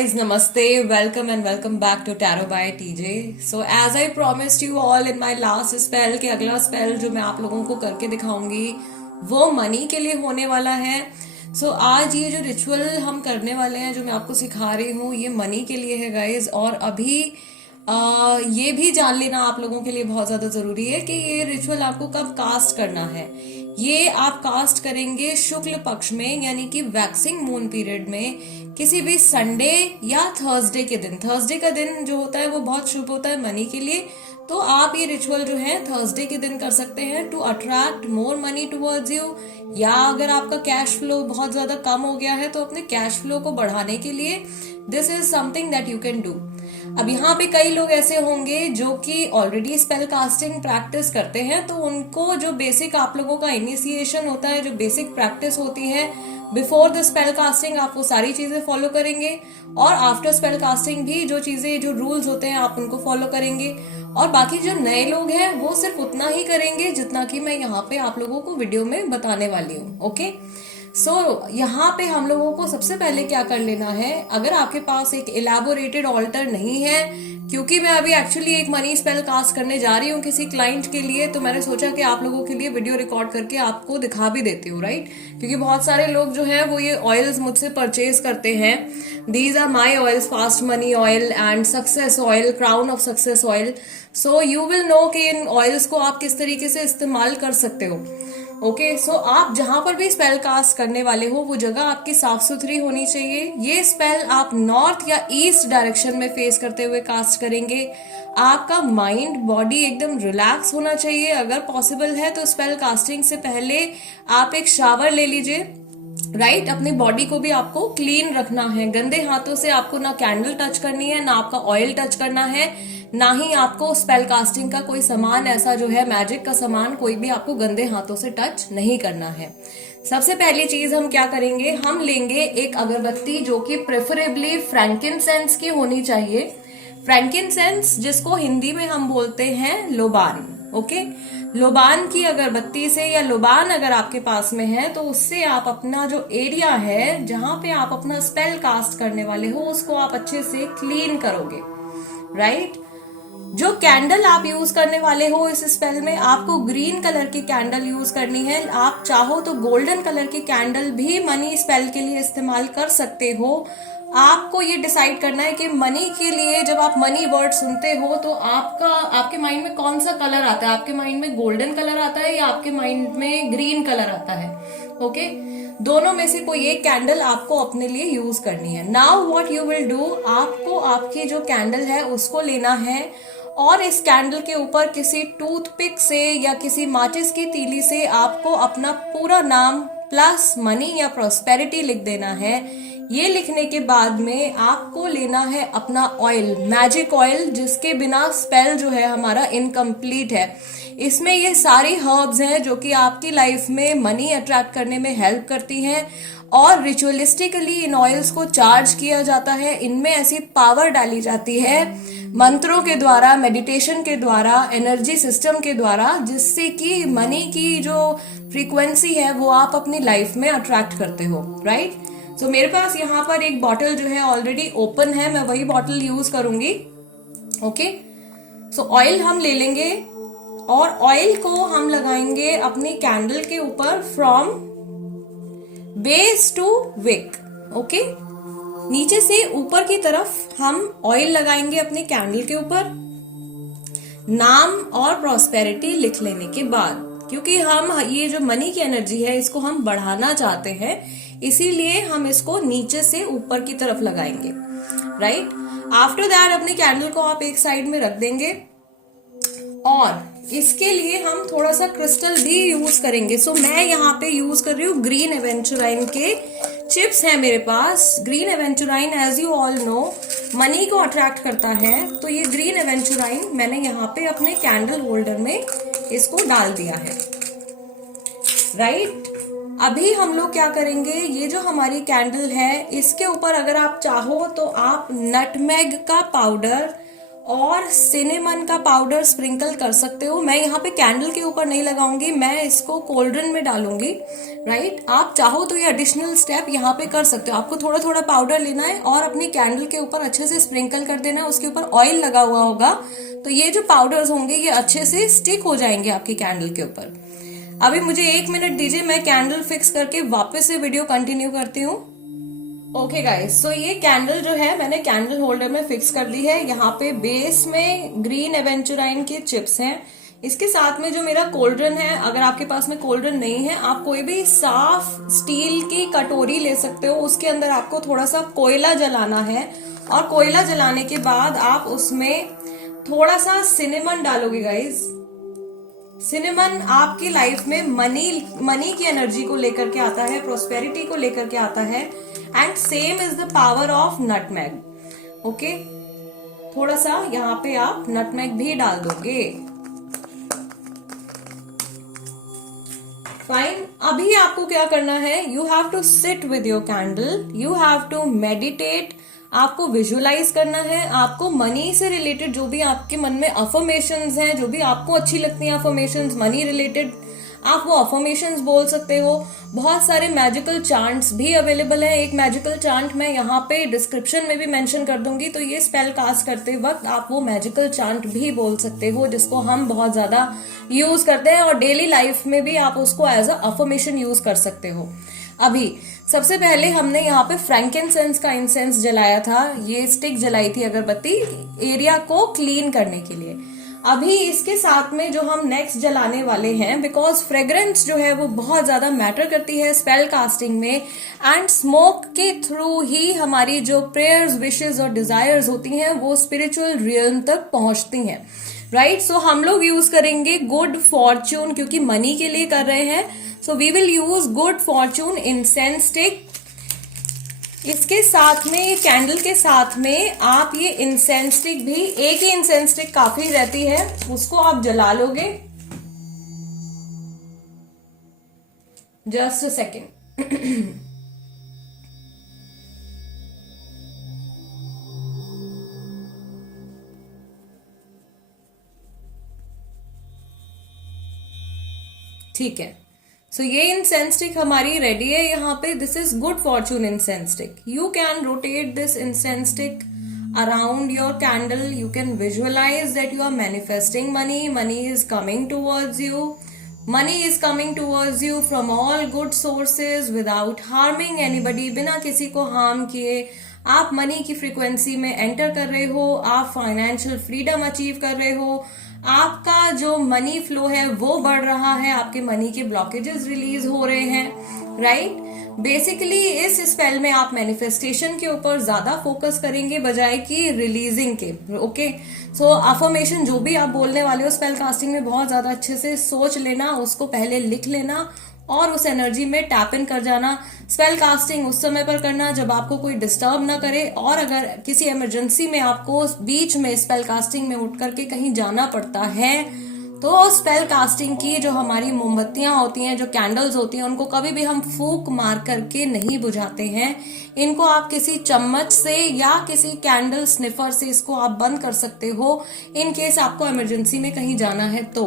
guys, namaste, welcome and welcome back to Tarot by TJ. So as I promised you all in my last spell कि अगला spell जो मैं आप लोगों को करके दिखाऊंगी वो मनी के लिए होने वाला है. So आज ये जो रिचुअल हम करने वाले हैं जो मैं आपको सिखा रही हूँ ये मनी के लिए है गाइज. और अभी ये भी जान लेना आप लोगों के लिए बहुत ज्यादा जरूरी है कि ये रिचुअल आपको कब कास्ट करना है. ये आप कास्ट करेंगे शुक्ल पक्ष में यानी कि वैक्सिंग मून पीरियड में किसी भी संडे या थर्सडे के दिन. थर्सडे का दिन जो होता है वो बहुत शुभ होता है मनी के लिए. तो आप ये रिचुअल जो है थर्सडे के दिन कर सकते हैं to attract more money towards you. या अगर आपका कैश फ्लो बहुत ज्यादा कम हो गया है तो अपने कैश फ्लो को बढ़ाने के लिए this is something that you can do. अब यहाँ पे कई लोग ऐसे होंगे जो कि ऑलरेडी स्पेल कास्टिंग प्रैक्टिस करते हैं तो उनको जो बेसिक आप लोगों का इनिशिएशन होता है, जो बेसिक प्रैक्टिस होती है बिफोर द स्पेल कास्टिंग, आप वो सारी चीजें फॉलो करेंगे. और आफ्टर स्पेल कास्टिंग भी जो चीजें जो रूल्स होते हैं आप उनको फॉलो करेंगे. और बाकी जो नए लोग हैं वो सिर्फ उतना ही करेंगे जितना कि मैं यहाँ पे आप लोगों को वीडियो में बताने वाली हूँ. ओके, सो यहाँ पे हम लोगों को सबसे पहले क्या कर लेना है, अगर आपके पास एक इलेबोरेटेड ऑल्टर नहीं है, क्योंकि मैं अभी एक्चुअली एक मनी स्पेल कास्ट करने जा रही हूँ किसी क्लाइंट के लिए, तो मैंने सोचा कि आप लोगों के लिए वीडियो रिकॉर्ड करके आपको दिखा भी देती हूँ, राइट. क्योंकि बहुत सारे लोग जो है वो ये ऑयल्स मुझसे परचेज करते हैं. These are my oils, fast money oil and success oil, crown of success oil. So you will know कि इन ऑयल्स को आप किस तरीके से इस्तेमाल कर सकते हो. ओके, सो आप जहां पर भी स्पेल कास्ट करने वाले हो वो जगह आपकी साफ सुथरी होनी चाहिए. ये स्पेल आप नॉर्थ या ईस्ट डायरेक्शन में फेस करते हुए कास्ट करेंगे. आपका माइंड बॉडी एकदम रिलैक्स होना चाहिए. अगर पॉसिबल है तो स्पेल कास्टिंग से पहले आप एक शावर ले लीजिए, राइट. अपनी बॉडी को भी आपको क्लीन रखना है. गंदे हाथों से आपको ना कैंडल टच करनी है, ना आपका ऑयल टच करना है, ना ही आपको स्पेल कास्टिंग का कोई सामान ऐसा जो है मैजिक का सामान कोई भी आपको गंदे हाथों से टच नहीं करना है. सबसे पहली चीज हम क्या करेंगे, हम लेंगे एक अगरबत्ती जो कि प्रेफरेबली फ्रैंकिनसेंस की होनी चाहिए. फ्रैंकिनसेंस जिसको हिंदी में हम बोलते हैं लोबान. ओके, लोबान की अगरबत्ती से या लोबान अगर आपके पास में है तो उससे आप अपना जो एरिया है जहां पे आप अपना स्पेल कास्ट करने वाले हो उसको आप अच्छे से क्लीन करोगे, राइट. जो कैंडल आप यूज करने वाले हो इस स्पेल में आपको ग्रीन कलर की कैंडल यूज करनी है. आप चाहो तो गोल्डन कलर की कैंडल भी मनी स्पेल के लिए इस्तेमाल कर सकते हो. आपको ये डिसाइड करना है कि मनी के लिए जब आप मनी वर्ड सुनते हो तो आपके माइंड में कौन सा कलर आता है. आपके माइंड में गोल्डन कलर आता है या आपके माइंड में ग्रीन कलर आता है. ओके, दोनों में से कोई एक कैंडल आपको अपने लिए यूज करनी है. Now what you will do, आपको आपकी जो कैंडल है उसको लेना है और इस कैंडल के ऊपर किसी टूथपिक से या किसी माचिस की तीली से आपको अपना पूरा नाम प्लस मनी या प्रॉस्पेरिटी लिख देना है. ये लिखने के बाद में आपको लेना है अपना ऑयल, मैजिक ऑयल, जिसके बिना स्पेल जो है हमारा इनकम्प्लीट है. इसमें ये सारी हर्ब्स हैं जो कि आपकी लाइफ में मनी अट्रैक्ट करने में हेल्प करती हैं और रिचुअलिस्टिकली इन ऑयल्स को चार्ज किया जाता है. इनमें ऐसी पावर डाली जाती है मंत्रों के द्वारा, मेडिटेशन के द्वारा, एनर्जी सिस्टम के द्वारा, जिससे कि मनी की जो फ्रीक्वेंसी है वो आप अपनी लाइफ में अट्रैक्ट करते हो, राइट. तो मेरे पास यहाँ पर एक बॉटल जो है ऑलरेडी ओपन है, मैं वही बॉटल यूज करूंगी. ओके, सो ऑयल हम ले लेंगे और ऑयल को हम लगाएंगे अपनी कैंडल के ऊपर from base to wick. Okay, नीचे से ऊपर की तरफ हम ऑयल लगाएंगे अपने कैंडल के ऊपर. नाम और प्रॉस्पेरिटी लिख लेने के बाद, क्योंकि हम ये जो मनी की एनर्जी है इसको हम बढ़ाना चाहते हैं, इसीलिए हम इसको नीचे से ऊपर की तरफ लगाएंगे, राइट. आफ्टर दैट अपनी कैंडल को आप एक साइड में रख देंगे और इसके लिए हम थोड़ा सा क्रिस्टल भी यूज करेंगे. सो मैं यहाँ पे यूज कर रही हूँ ग्रीन एवेंचुराइन के चिप्स हैं मेरे पास. Green aventurine as you all know money को अट्रैक्ट करता है, तो ये ग्रीन एवेंचुराइन मैंने यहाँ पे अपने कैंडल होल्डर में इसको डाल दिया है, राइट. अभी हम लोग क्या करेंगे, ये जो हमारी कैंडल है इसके ऊपर अगर आप चाहो तो आप नटमेग का पाउडर और सिनेमन का पाउडर स्प्रिंकल कर सकते हो। मैं यहाँ पे कैंडल के ऊपर नहीं लगाऊंगी, मैं इसको कोल्ड्रन में डालूंगी, राइट। आप चाहो तो ये एडिशनल स्टेप यहाँ पे कर सकते हो। आपको थोड़ा थोड़ा पाउडर लेना है और अपनी कैंडल के ऊपर अच्छे से स्प्रिंकल कर देना है। उसके ऊपर ऑयल लगा हुआ होगा तो ये जो पाउडर्स होंगे ये अच्छे से स्टिक हो जाएंगे आपकी कैंडल के ऊपर। अभी मुझे 1 मिनट दीजिए, मैं कैंडल फिक्स करके वापस से वीडियो कंटिन्यू करती हूँ। ओके गाइस, सो ये कैंडल जो है मैंने कैंडल होल्डर में फिक्स कर दी है। यहाँ पे बेस में ग्रीन एवेंचुराइन के चिप्स हैं। इसके साथ में जो मेरा कोल्ड्रन है, अगर आपके पास में कोल्ड्रन नहीं है, आप कोई भी साफ स्टील की कटोरी ले सकते हो। उसके अंदर आपको थोड़ा सा कोयला जलाना है और कोयला जलाने के बाद आप उसमें थोड़ा सा सिनेमन डालोगे गाइस। सिनेमन आपकी लाइफ में मनी की एनर्जी को लेकर के आता है, प्रोस्पेरिटी को लेकर के आता है। And same is the power of nutmeg. Okay, थोड़ा सा यहाँ पे आप नटमेग भी डाल दोगे। फाइन, अभी आपको क्या करना है, you have to sit with your candle, you have to meditate. आपको विजुअलाइज करना है। आपको मनी से रिलेटेड जो भी आपके मन में अफर्मेशंस हैं, जो भी आपको अच्छी लगती हैं अफर्मेशंस मनी रिलेटेड, आप वो अफर्मेशंस बोल सकते हो। बहुत सारे मैजिकल चांट्स भी अवेलेबल हैं। एक मैजिकल चांट मैं यहाँ पे डिस्क्रिप्शन में भी मेंशन कर दूंगी, तो ये स्पेल कास्ट करते वक्त आप वो मैजिकल चांट भी बोल सकते हो, जिसको हम बहुत ज्यादा यूज करते हैं और डेली लाइफ में भी आप उसको एज अ अफर्मेशन यूज कर सकते हो। अभी सबसे पहले हमने यहाँ पे फ्रैंकिनसेंस का इंसेंस जलाया था, ये स्टिक जलाई थी अगरबत्ती एरिया को क्लीन करने के लिए। अभी इसके साथ में जो हम नेक्स्ट जलाने वाले हैं, बिकॉज फ्रेग्रेंस जो है वो बहुत ज्यादा मैटर करती है स्पेल कास्टिंग में, एंड स्मोक के थ्रू ही हमारी जो प्रेयर्स, विशेस और डिजायर्स होती हैं वो स्पिरिचुअल रियल्म तक पहुंचती हैं, राइट। सो हम लोग यूज करेंगे गुड फॉर्च्यून, क्योंकि मनी के लिए कर रहे हैं। So we will use good fortune incense stick. इसके साथ में, ये कैंडल के साथ में आप ये इंसेंस स्टिक भी, एक ही इंसेंस स्टिक काफी रहती है, उसको आप जला लोगे। Just a second. ठीक है, सो ये इंसेंस स्टिक हमारी रेडी है यहाँ पे। This is good fortune incense stick. You can rotate this incense stick around your candle. You can visualise that you are manifesting money. Money is coming towards you. Money is coming towards you from all good sources without harming anybody. बिना किसी को harm किए आप money की frequency में enter कर रहे हो। आप फाइनेंशियल फ्रीडम अचीव कर रहे हो। आपका जो मनी फ्लो है वो बढ़ रहा है। आपके मनी के ब्लॉकेजेस रिलीज हो रहे हैं, राइट। बेसिकली इस स्पेल में आप मैनिफेस्टेशन के ऊपर ज्यादा फोकस करेंगे बजाय कि रिलीजिंग के। ओके, सो अफर्मेशन जो भी आप बोलने वाले हो स्पेल कास्टिंग में, बहुत ज्यादा अच्छे से सोच लेना, उसको पहले लिख लेना और उस एनर्जी में टैप इन कर जाना। स्पेल कास्टिंग उस समय पर करना जब आपको कोई डिस्टर्ब ना करे, और अगर किसी इमरजेंसी में आपको बीच में स्पेल कास्टिंग में उठ करके कहीं जाना पड़ता है, तो स्पेल कास्टिंग की जो हमारी मोमबत्तियां होती हैं, जो कैंडल्स होती हैं, उनको कभी भी हम फूक मार करके नहीं बुझाते हैं। इनको आप किसी चम्मच से या किसी कैंडल स्निफर से इसको आप बंद कर सकते हो, इन केस आपको इमरजेंसी में कहीं जाना है तो।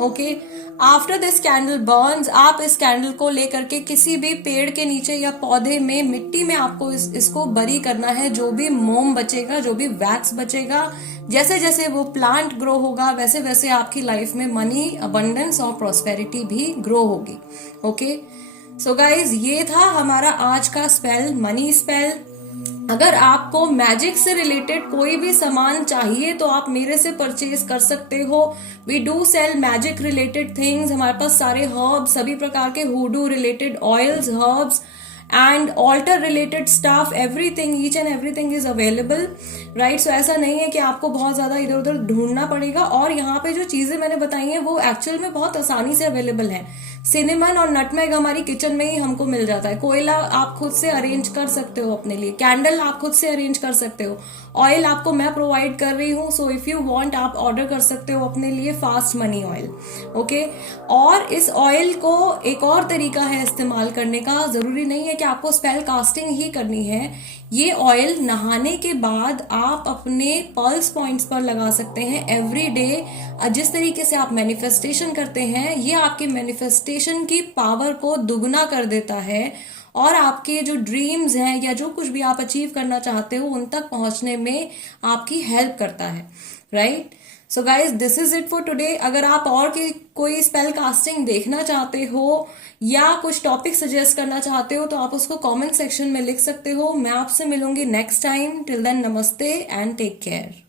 Okay, after this candle Burns, आप इस कैंडल को लेकर के किसी भी पेड़ के नीचे या पौधे में, मिट्टी में आपको इसको बरी करना है। जो भी मोम बचेगा, जो भी वैक्स बचेगा, जैसे जैसे वो प्लांट ग्रो होगा वैसे वैसे आपकी लाइफ में मनी, अबंडेंस और प्रॉस्पेरिटी भी ग्रो होगी। ओके, सो गाइज ये था हमारा आज का स्पेल, मनी स्पेल। अगर आपको मैजिक से रिलेटेड कोई भी सामान चाहिए तो आप मेरे से परचेज कर सकते हो। We do sell magic related things. हमारे पास सारे हर्ब्स, सभी प्रकार के hoodoo related oils, herbs and altar related stuff, everything, each and everything is available, right. So ऐसा नहीं है कि आपको बहुत ज्यादा इधर उधर ढूंढना पड़ेगा। और यहाँ पे जो चीजें मैंने बताई हैं वो एक्चुअल में बहुत आसानी से अवेलेबल है। सिनेमन और नटमेग हमारी किचन में ही हमको मिल जाता है। कोयला आप खुद से अरेंज कर सकते हो अपने लिए, कैंडल आप खुद से अरेंज कर सकते हो, ऑयल आपको मैं प्रोवाइड कर रही हूँ। सो इफ यू वांट आप ऑर्डर कर सकते हो अपने लिए फास्ट मनी ऑयल। ओके, और इस ऑयल को एक और तरीका है इस्तेमाल करने का। जरूरी नहीं है कि आपको स्पेल कास्टिंग ही करनी है। ये ऑयल नहाने के बाद आप अपने पल्स पॉइंट्स पर लगा सकते हैं एवरी डे। जिस तरीके से आप मैनिफेस्टेशन करते हैं, ये आपके मैनिफेस्टेशन की पावर को दुगना कर देता है और आपके जो ड्रीम्स हैं या जो कुछ भी आप अचीव करना चाहते हो उन तक पहुंचने में आपकी हेल्प करता है, right. So guys, this is it for today. अगर आप और कोई स्पेल कास्टिंग देखना चाहते हो या कुछ टॉपिक सजेस्ट करना चाहते हो तो आप उसको कमेंट सेक्शन में लिख सकते हो। मैं आपसे मिलूंगी नेक्स्ट टाइम। टिल देन, नमस्ते एंड टेक केयर।